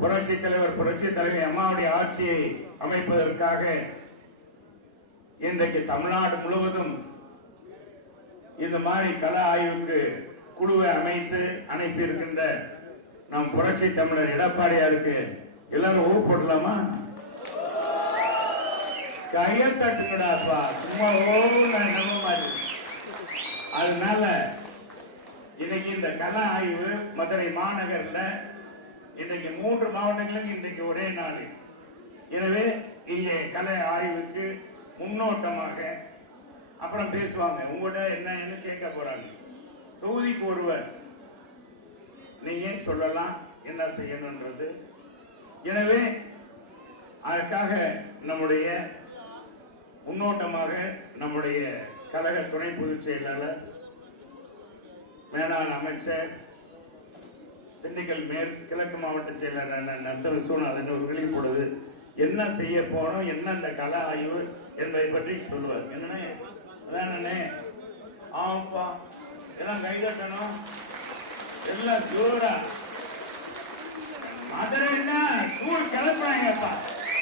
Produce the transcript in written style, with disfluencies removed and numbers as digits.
புரட்சி தலைவர் புரட்சி தலைவி அம்மாவுடைய ஆட்சியை அமைப்பதற்காக இன்றைக்கு தமிழ்நாடு முழுவதும் இந்த மாதிரி கள ஆய்வுக்கு குழுவை அமைத்து அனுப்பி இருக்கின்ற நம் புரட்சி தமிழர் எடப்பாடியாருக்கு எல்லாரும் ஓட்டு போடலாமா? கையத்தட்டுங்கடாப்பா, சும்மா நம்ம மாதிரி. அதனால இன்னைக்கு இந்த கள ஆய்வு மதுரை மாநகர்ல இன்னைக்கு 3 மாவட்டங்களுக்கு இன்றைக்கு ஒரே நாள். எனவே இங்கே கலை ஆய்வுக்கு முன்னோட்டமாக அப்புறம் பேசுவாங்க. உங்கள்கிட்ட என்னன்னு கேட்க போறாங்க. தொகுதிக்கு ஒருவர் நீங்க சொல்லலாம் என்ன செய்யணும்ன்றது. எனவே அதற்காக நம்முடைய முன்னோட்டமாக நம்முடைய கழக துணை பொதுச் செயலாளர், மேலாண் அமைச்சர், திண்டுக்கல் கிழக்கு மாவட்ட செயலாளர் சூழ்நிலை ஒரு வெளிப்படுது என்ன செய்ய போறோம், என்ன இந்த கள ஆய்வு என்பதை பற்றி சொல்லுவார். என்னன்னே ஆப்பா எல்லாம் கைதட்டணும். எல்லாம் ஜோரா மதுரைன்னா ஸ்கூல் கிளப்புறாங்கப்பா.